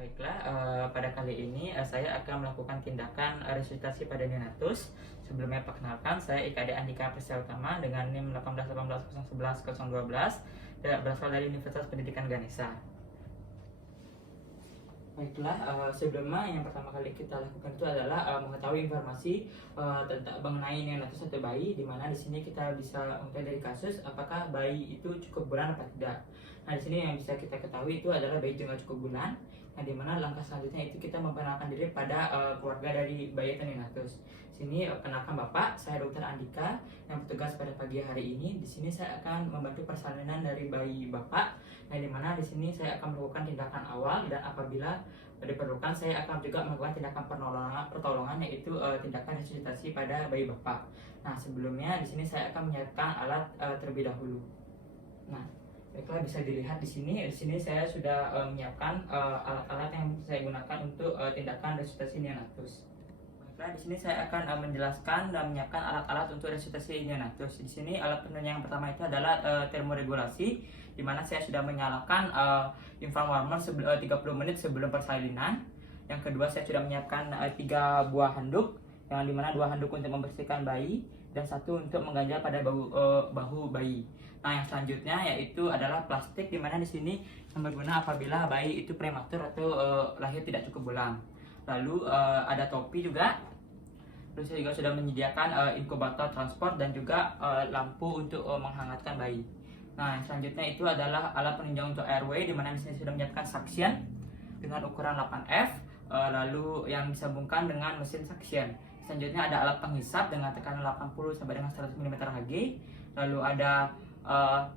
Baiklah, pada kali ini saya akan melakukan tindakan resusitasi pada neonatus. Sebelumnya perkenalkan, saya IKD Andika Prisya Utama dengan NIM 1818011 berasal dari Universitas Pendidikan Ganesha. Baiklah, sebelumnya yang pertama kali kita lakukan itu adalah mengetahui informasi tentang mengenai neonatus atau bayi, di mana di sini kita bisa mengetahui dari kasus apakah bayi itu cukup bulan atau tidak. Nah, di sini yang bisa kita ketahui itu adalah bayi itu nggak cukup bulan. Nah, di mana langkah selanjutnya itu kita memperkenalkan diri pada keluarga dari bayi atau neonatus. Sini kenalkan Bapak, saya Dr. Andika yang bertugas pada pagi hari ini. Di sini saya akan membantu persalinan dari bayi Bapak. Nah, di mana di sini saya akan melakukan tindakan awal, dan apabila diperlukan saya akan juga melakukan tindakan pertolongan yaitu tindakan resusitasi pada bayi Bapak. Nah, sebelumnya di sini saya akan menyiapkan alat terlebih dahulu. Nah, baiklah, bisa dilihat di sini. Di sini saya sudah menyiapkan alat-alat yang saya gunakan untuk tindakan resusitasi neonatus. Baiklah, di sini saya akan menjelaskan dan menyiapkan alat-alat untuk resusitasi neonatus. Di sini alat penunjang yang pertama itu adalah termoregulasi, di mana saya sudah menyalakan infrared warmer 30 menit sebelum persalinan. Yang kedua, saya sudah menyiapkan 3 buah handuk, yang dimana 2 handuk untuk membersihkan bayi dan 1 untuk mengganjal pada bahu bayi. Nah, yang selanjutnya yaitu adalah plastik, di mana di sini yang berguna apabila bayi itu prematur atau lahir tidak cukup bulan. Lalu ada topi juga. Lalu saya juga sudah menyediakan inkubator transport dan juga lampu untuk menghangatkan bayi. Nah, yang selanjutnya itu adalah alat penunjang untuk airway, di mana di sini sudah menyiapkan suction dengan ukuran 8F, lalu yang disambungkan dengan mesin suction. Selanjutnya ada alat penghisap dengan tekanan 80 sampai dengan 100 mm Hg, lalu ada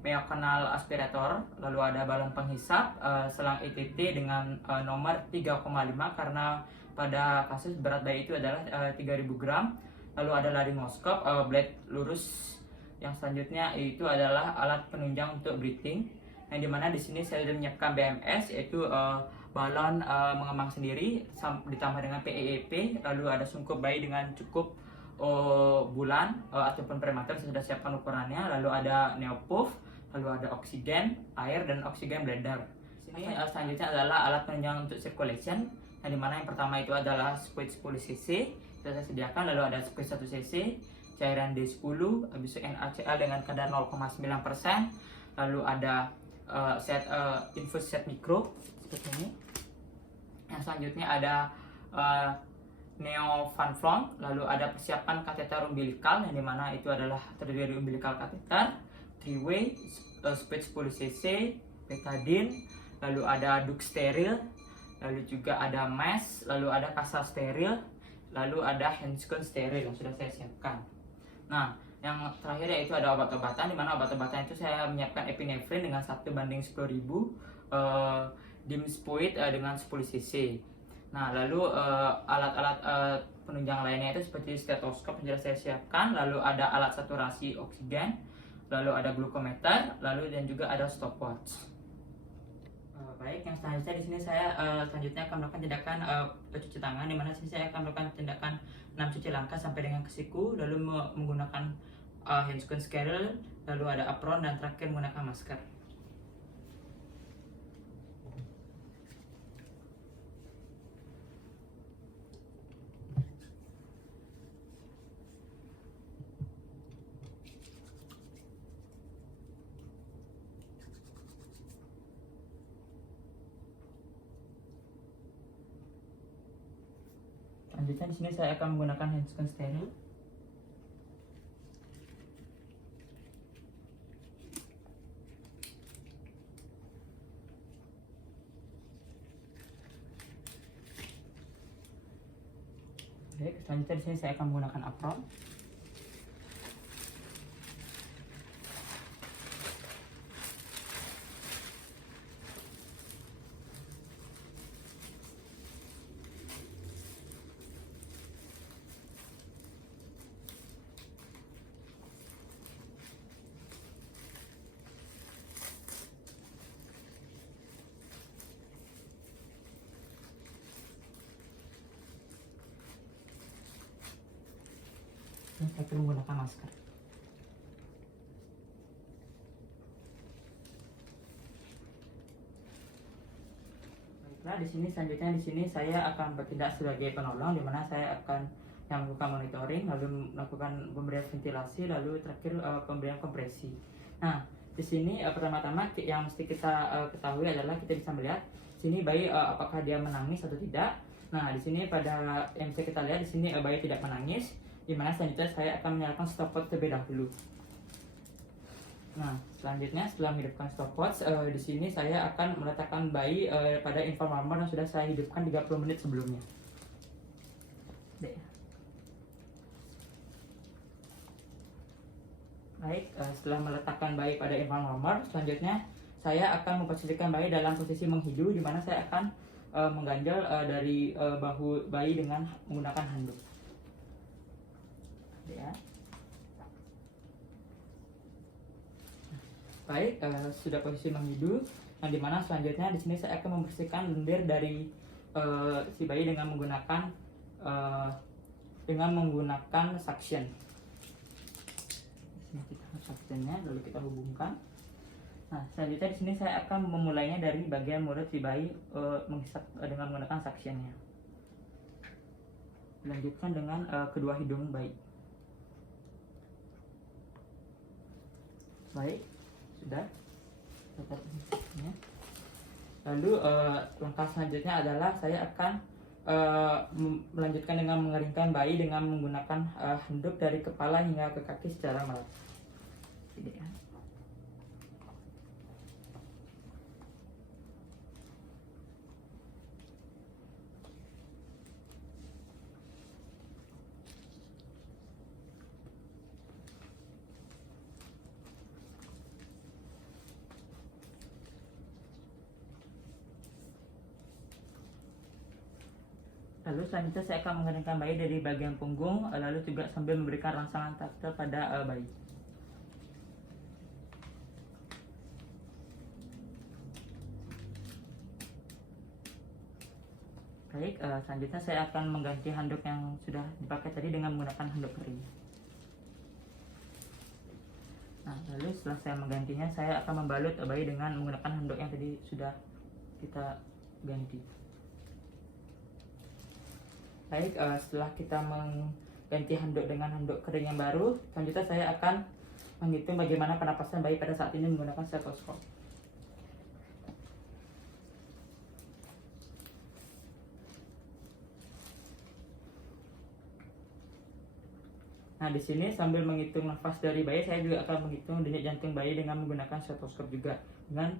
meokanal aspirator, lalu ada balon penghisap, selang ETT dengan nomor 3,5 karena pada kasus berat bayi itu adalah 3000 gram, lalu ada laringoskop, blade lurus. Yang selanjutnya itu adalah alat penunjang untuk breathing, yang dimana di sini saya sudah menyiapkan BMS, yaitu balon mengembang sendiri ditambah dengan PEEP, lalu ada sungkup bayi dengan cukup bulan ataupun prematur, saya sudah siapkan ukurannya, lalu ada neopuff, lalu ada oksigen air dan oksigen blender. Sini selanjutnya adalah alat penunjang untuk circulation, yang dimana yang pertama itu adalah squid 10 cc sudah saya sediakan, lalu ada squid 1 cc, cairan D10, habis itu NaCl dengan kadar 0,9%, lalu ada infus set mikro seperti ini. Yang selanjutnya ada neofanflon, lalu ada persiapan kateter umbilikal, yang dimana itu adalah terdiri dari umbilical kateter, 3-way, squid 10 cc, betadine, lalu ada duk steril, lalu juga ada mesh, lalu ada kasa steril, lalu ada handscone steril yang sudah saya siapkan. Nah, yang terakhir yaitu ada obat-obatan, di mana obat-obatan itu saya menyiapkan epinefrin dengan 1:10.000, dimspuid dengan 10 cc. Nah, lalu alat-alat penunjang lainnya itu seperti stetoskop yang sudah saya siapkan, lalu ada alat saturasi oksigen, lalu ada glukometer, lalu dan juga ada stopwatch. Baik, yang selanjutnya di sini saya selanjutnya akan melakukan tindakan cuci tangan, di mana sini saya akan melakukan tindakan 6 cuci langkah sampai dengan ke siku, lalu menggunakan handscone steril, lalu ada apron, dan terakhir menggunakan masker. Selanjutnya di sini saya akan menggunakan handscone steril. Baik, selanjutnya di sini saya akan menggunakan apron. Saya akan menggunakan masker. Nah, di sini selanjutnya di sini saya akan bertindak sebagai penolong, di mana saya akan yang melakukan monitoring, lalu melakukan pemberian ventilasi, lalu terakhir pemberian kompresi. Nah, di sini pertama-tama yang mesti kita ketahui adalah kita bisa melihat sini bayi apakah dia menangis atau tidak. Nah, di sini pada yang bisa kita lihat di sini bayi tidak menangis, di mana selanjutnya saya akan menyalakan stopwatch terlebih dahulu. Nah, selanjutnya setelah menghidupkan stopwatch, di sini saya akan meletakkan bayi pada informer yang sudah saya hidupkan 30 menit sebelumnya. Baik, setelah meletakkan bayi pada informer, selanjutnya saya akan memposisikan bayi dalam posisi menghidu, di mana saya akan mengganjal dari bahu bayi dengan menggunakan handuk. Ya. Baik, sudah posisi menghidu, yang dimana selanjutnya di sini saya akan membersihkan lendir dari si bayi dengan menggunakan suction. Di sini kita suctionnya, lalu kita hubungkan. Nah, selanjutnya di sini saya akan memulainya dari bagian mulut si bayi menghisap dengan menggunakan suctionnya. Lanjutkan dengan kedua hidung bayi. Baik. Sudah. Lalu langkah selanjutnya adalah saya akan melanjutkan dengan mengeringkan bayi dengan menggunakan handuk dari kepala hingga ke kaki secara merata. Lalu selanjutnya saya akan mengeringkan bayi dari bagian punggung, lalu juga sambil memberikan rangsangan taktil pada bayi. Baik, selanjutnya saya akan mengganti handuk yang sudah dipakai tadi dengan menggunakan handuk kering. Nah, lalu setelah saya menggantinya, saya akan membalut bayi dengan menggunakan handuk yang tadi sudah kita ganti. Baik, setelah kita mengganti handuk dengan handuk kering yang baru, selanjutnya saya akan menghitung bagaimana pernapasan bayi pada saat ini menggunakan stetoskop. Nah, di sini sambil menghitung nafas dari bayi, saya juga akan menghitung denyut jantung bayi dengan menggunakan stetoskop juga, dengan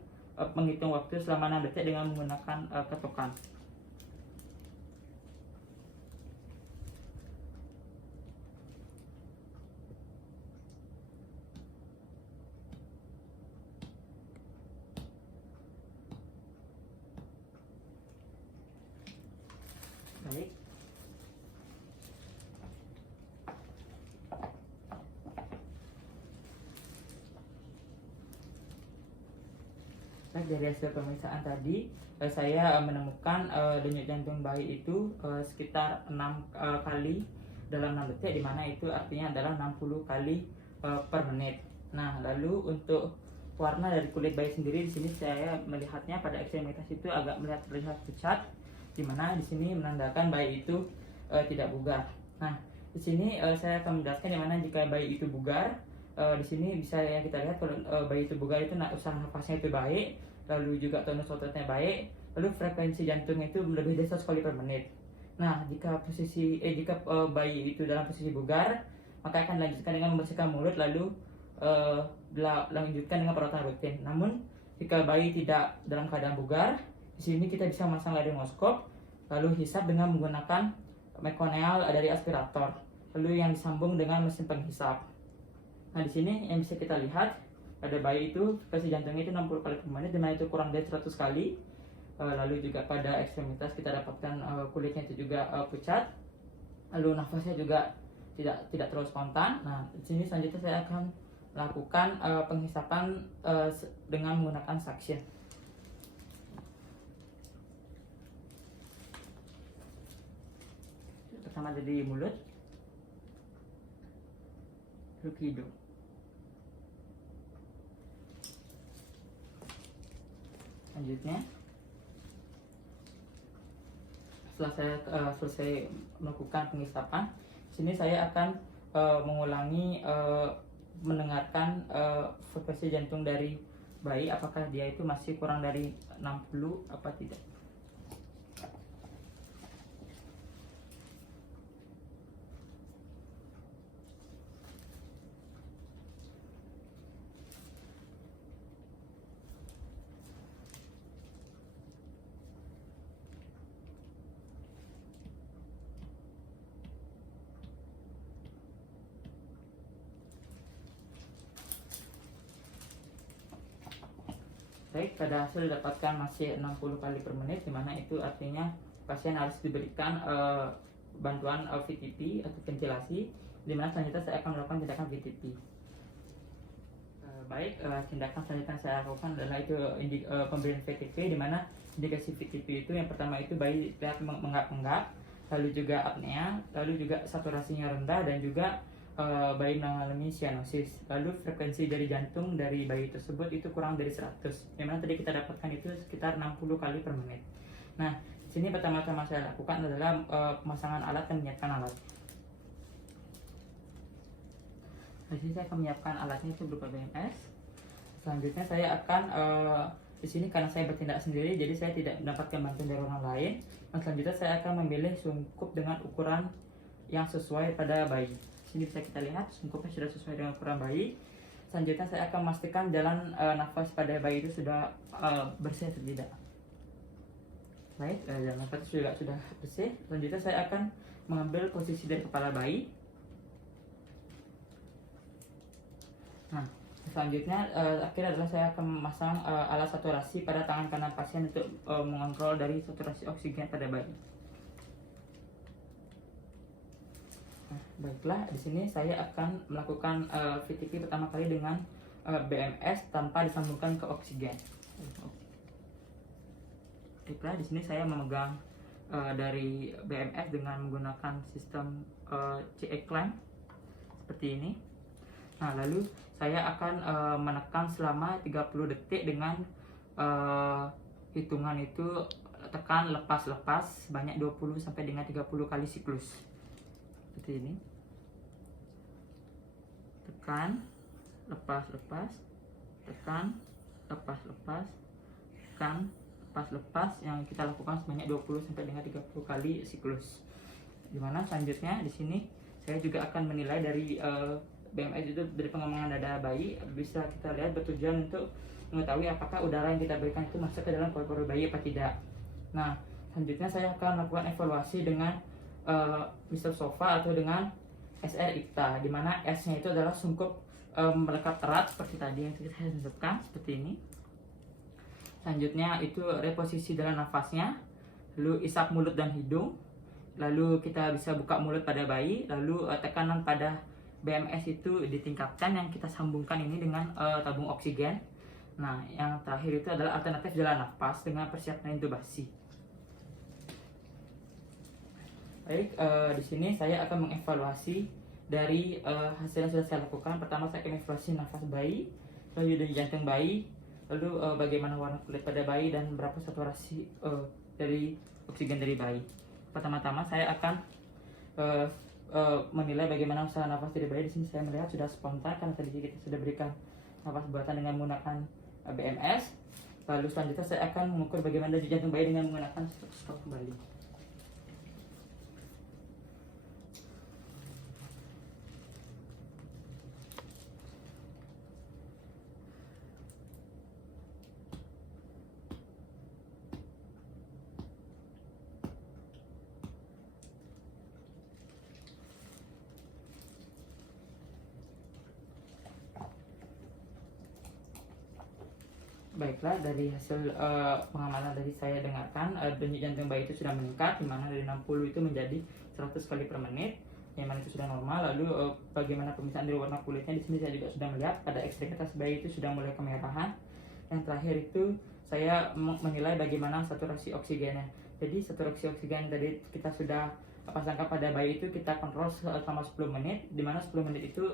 menghitung waktu selama 6 detik dengan menggunakan ketukan. Baik. Dari hasil pemeriksaan tadi, saya menemukan denyut jantung bayi itu sekitar 6 kali dalam 6 detik, dimana itu artinya adalah 60 kali per menit. Nah, lalu untuk warna dari kulit bayi sendiri, di sini saya melihatnya pada ekstremitas itu agak terlihat pucat, dimana di sini menandakan bayi itu tidak bugar. Nah, di sini saya akan menjelaskan dimana jika bayi itu bugar. Di sini bisa yang kita lihat kalau bayi itu bugar itu usaha nafasnya itu baik, lalu juga tonus ototnya baik, lalu frekuensi jantungnya itu lebih dari 100 kali per menit. Nah, jika bayi itu dalam posisi bugar, maka akan dilanjutkan dengan membersihkan mulut, lalu lanjutkan dengan perawatan rutin. Namun, jika bayi tidak dalam keadaan bugar, di sini kita bisa memasang laryngoskop, lalu hisap dengan menggunakan mekaneal dari aspirator, lalu yang disambung dengan mesin penghisap. Nah, di sini yang bisa kita lihat pada bayi itu frekuensi jantungnya itu 60 kali per menit, dimana itu kurang dari 100 kali. Lalu juga pada ekstremitas kita dapatkan kulitnya itu juga pucat, lalu nafasnya juga tidak terlalu spontan. Nah, di sini selanjutnya saya akan melakukan penghisapan dengan menggunakan suction. Pertama dari mulut, lalu ke hidung. Selanjutnya Setelah saya selesai melakukan pengisapan, sini saya akan mengulangi mendengarkan frekuensi jantung dari bayi, apakah dia itu masih kurang dari 60 apa tidak. Baik, pada hasil didapatkan masih 60 kali per menit, dimana itu artinya pasien harus diberikan bantuan VTP atau ventilasi, dimana selanjutnya saya akan melakukan tindakan VTP. Baik, tindakan selanjutnya saya lakukan adalah itu pemberian VTP, dimana indikasi VTP itu yang pertama itu bayi terlihat menggap-enggap, lalu juga apnea, lalu juga saturasinya rendah, dan juga bayi mengalami cyanosis. Lalu frekuensi dari jantung dari bayi tersebut itu kurang dari 100, yang mana tadi kita dapatkan itu sekitar 60 kali per menit. Nah, sini pertama-tama saya lakukan adalah pemasangan alat dan menyiapkan alat. Di sini saya akan menyiapkan alatnya itu berupa BMS. Selanjutnya saya akan di sini karena saya bertindak sendiri, jadi saya tidak mendapatkan bantuan dari orang lain. Dan selanjutnya saya akan memilih sungkup dengan ukuran yang sesuai pada bayi. Sini bisa kita lihat sungkupnya sudah sesuai dengan ukuran bayi. Selanjutnya saya akan memastikan jalan nafas pada bayi itu sudah bersih atau tidak. Baik, jalan nafas juga sudah bersih. Selanjutnya saya akan mengambil posisi dari kepala bayi. Nah, selanjutnya akhir adalah saya akan memasang alat saturasi pada tangan kanan pasien untuk mengontrol dari saturasi oksigen pada bayi. Nah, baiklah, di sini saya akan melakukan VTP pertama kali dengan BMS tanpa disambungkan ke oksigen. Baiklah, di sini saya memegang dari BMS dengan menggunakan sistem CE clamp seperti ini. Nah, lalu saya akan menekan selama 30 detik dengan hitungan itu tekan lepas-lepas sebanyak 20 sampai dengan 30 kali siklus. Seperti ini. Tekan, lepas-lepas, tekan, lepas-lepas, tekan, lepas-lepas, yang kita lakukan sebanyak 20 sampai dengan 30 kali siklus. Dimana selanjutnya di sini saya juga akan menilai dari BMS itu dari pengembangan dada bayi, bisa kita lihat bertujuan untuk mengetahui apakah udara yang kita berikan itu masuk ke dalam paru-paru bayi apa tidak. Nah, selanjutnya saya akan melakukan evaluasi dengan Mr. Sofa atau dengan SR IPTA, di mana S-nya itu adalah sungkup melekat erat seperti tadi yang saya tunjukkan seperti ini. Selanjutnya itu reposisi dalam nafasnya, lalu isap mulut dan hidung, lalu kita bisa buka mulut pada bayi, lalu tekanan pada BMS itu ditingkatkan, yang kita sambungkan ini dengan tabung oksigen. Nah, yang terakhir itu adalah alternatif jalan nafas dengan persiapan intubasi. Baik, di sini saya akan mengevaluasi dari hasil yang sudah saya lakukan. Pertama saya akan evaluasi nafas bayi, lalu dari jantung bayi, lalu bagaimana warna kulit pada bayi, dan berapa saturasi dari oksigen dari bayi. Pertama-tama saya akan menilai bagaimana usaha nafas dari bayi. Di sini saya melihat sudah spontan karena tadi kita sudah berikan nafas buatan dengan menggunakan BMS. Lalu selanjutnya saya akan mengukur bagaimana denyut jantung bayi dengan menggunakan stetoskop kembali. Baiklah, dari hasil pengamalan dari saya dengarkan, denyut jantung bayi itu sudah meningkat, di mana dari 60 itu menjadi 100 kali per menit, yang mana itu sudah normal. Lalu bagaimana pemisahan dari warna kulitnya, di sini saya juga sudah melihat pada ekstremitas bayi itu sudah mulai kemerahan. Yang terakhir itu saya menilai bagaimana saturasi oksigennya. Jadi saturasi oksigen dari kita sudah pasangkan pada bayi itu kita kontrol selama 10 menit, di mana 10 menit itu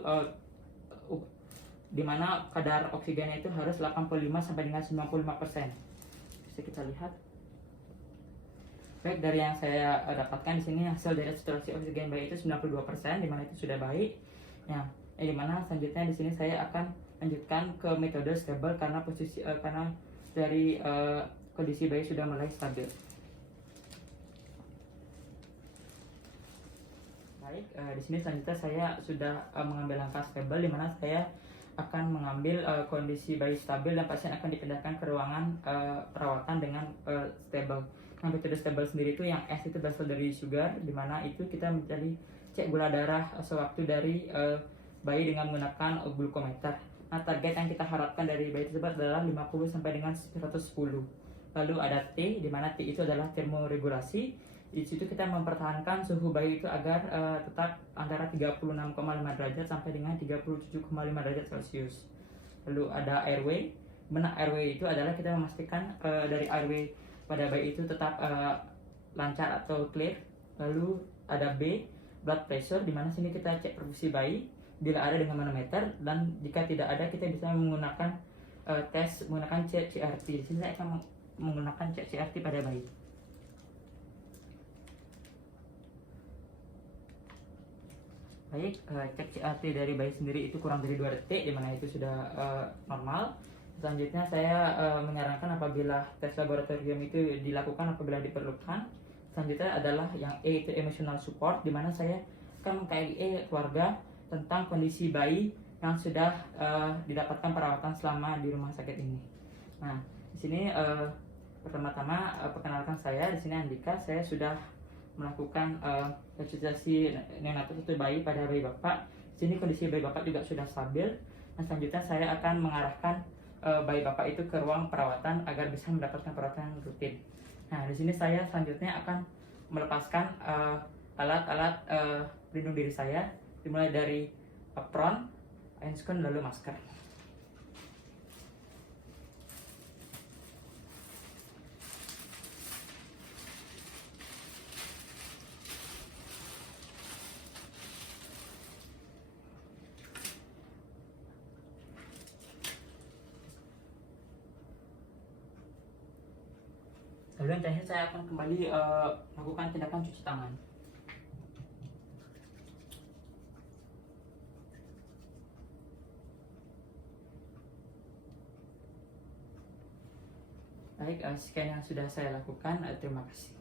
di mana kadar oksigennya itu harus 85 sampai dengan 95%. Bisa kita lihat. Baik, dari yang saya dapatkan di sini hasil dari saturasi oksigen bayi itu 92%, dimana itu sudah baik. Ya, dimana selanjutnya di sini saya akan lanjutkan ke metode stable karena karena dari kondisi bayi sudah mulai stabil. Baik, di sini selanjutnya saya sudah mengambil langkah stable, di mana saya akan mengambil kondisi bayi stabil dan pasien akan dipindahkan ke ruangan perawatan dengan stable. Nah, metode stable sendiri itu yang S itu berasal dari sugar, di mana itu kita mencari cek gula darah sewaktu dari bayi dengan menggunakan glukometer. Nah, target yang kita harapkan dari bayi tersebut adalah 50 sampai dengan 110. Lalu ada T, di mana T itu adalah termoregulasi. Di situ kita mempertahankan suhu bayi itu agar tetap antara 36,5 derajat sampai dengan 37,5 derajat Celcius. Lalu ada airway. Benak airway itu adalah kita memastikan dari airway pada bayi itu tetap lancar atau clear. Lalu ada B, blood pressure, di mana sini kita cek perfusi bayi bila ada dengan manometer, dan jika tidak ada kita bisa menggunakan tes menggunakan cek CRT. Di sini saya akan menggunakan cek CRT pada bayi. Baik, cek CRT dari bayi sendiri itu kurang dari 2 detik, dimana itu sudah normal. Selanjutnya saya menyarankan apabila tes laboratorium itu dilakukan apabila diperlukan. Selanjutnya adalah yang E, itu emotional support, dimana saya akan meng-KLE keluarga tentang kondisi bayi yang sudah didapatkan perawatan selama di rumah sakit ini. Nah, di sini pertama-tama perkenalkan saya, di sini Andika. Saya sudah melakukan resusitasi neonatal satu bayi pada bayi bapak. Di sini kondisi bayi bapak juga sudah stabil. Nah, selanjutnya saya akan mengarahkan bayi bapak itu ke ruang perawatan agar bisa mendapatkan perawatan rutin. Nah, di sini saya selanjutnya akan melepaskan alat-alat pelindung diri saya, dimulai dari apron, handscoon, lalu masker. Lalu yang terakhir saya akan kembali melakukan tindakan cuci tangan. Baik, sekian yang sudah saya lakukan. Terima kasih.